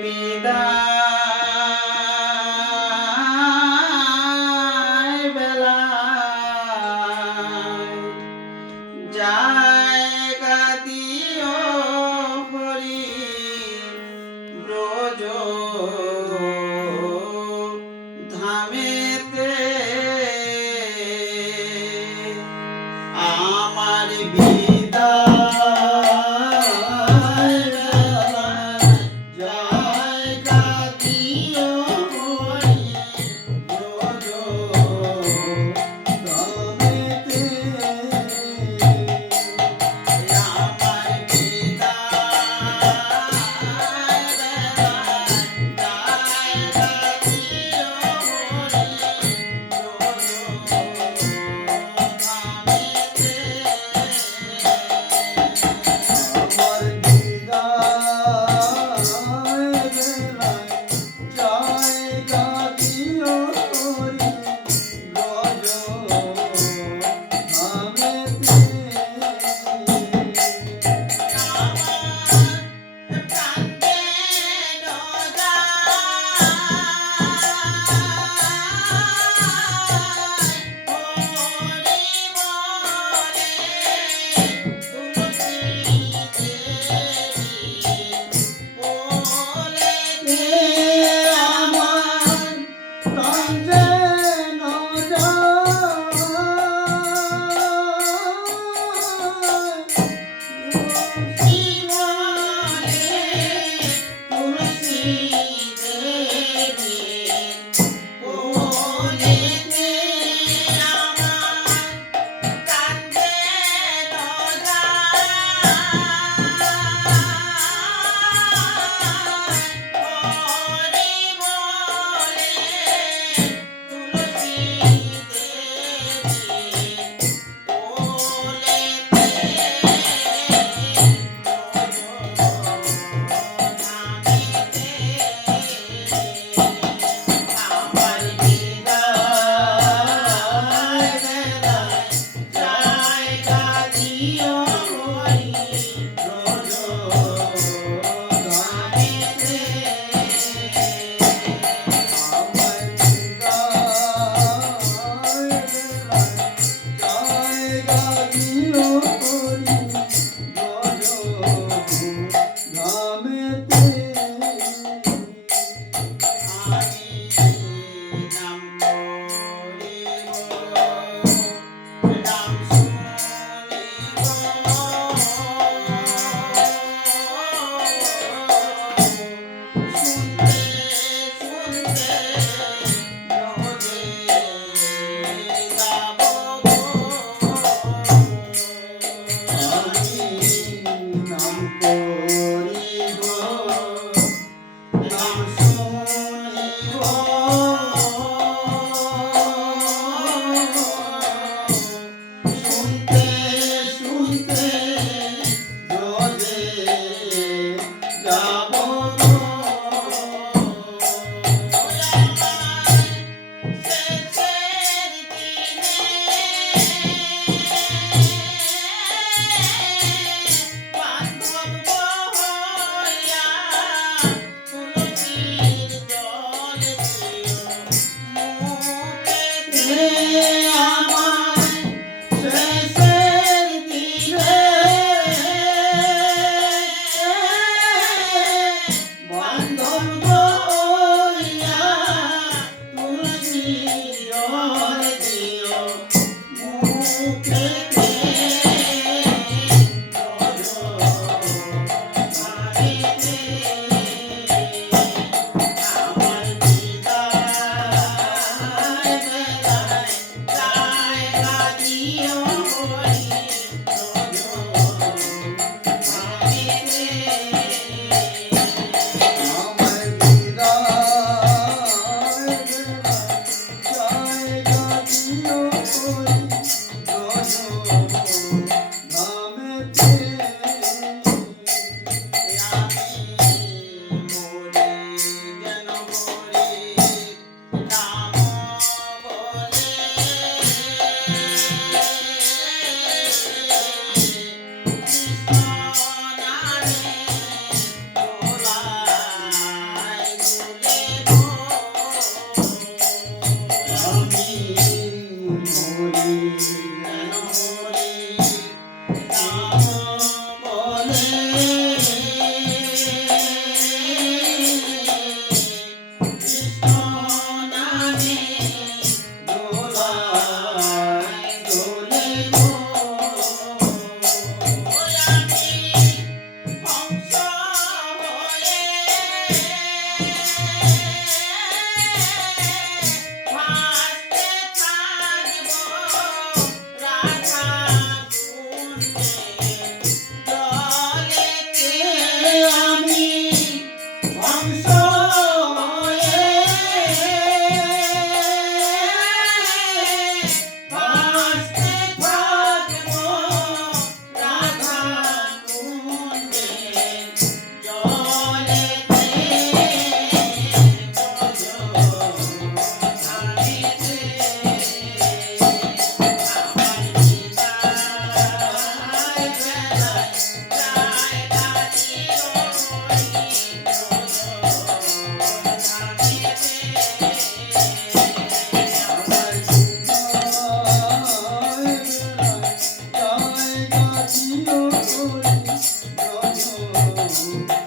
পিতা Santo. Thank you.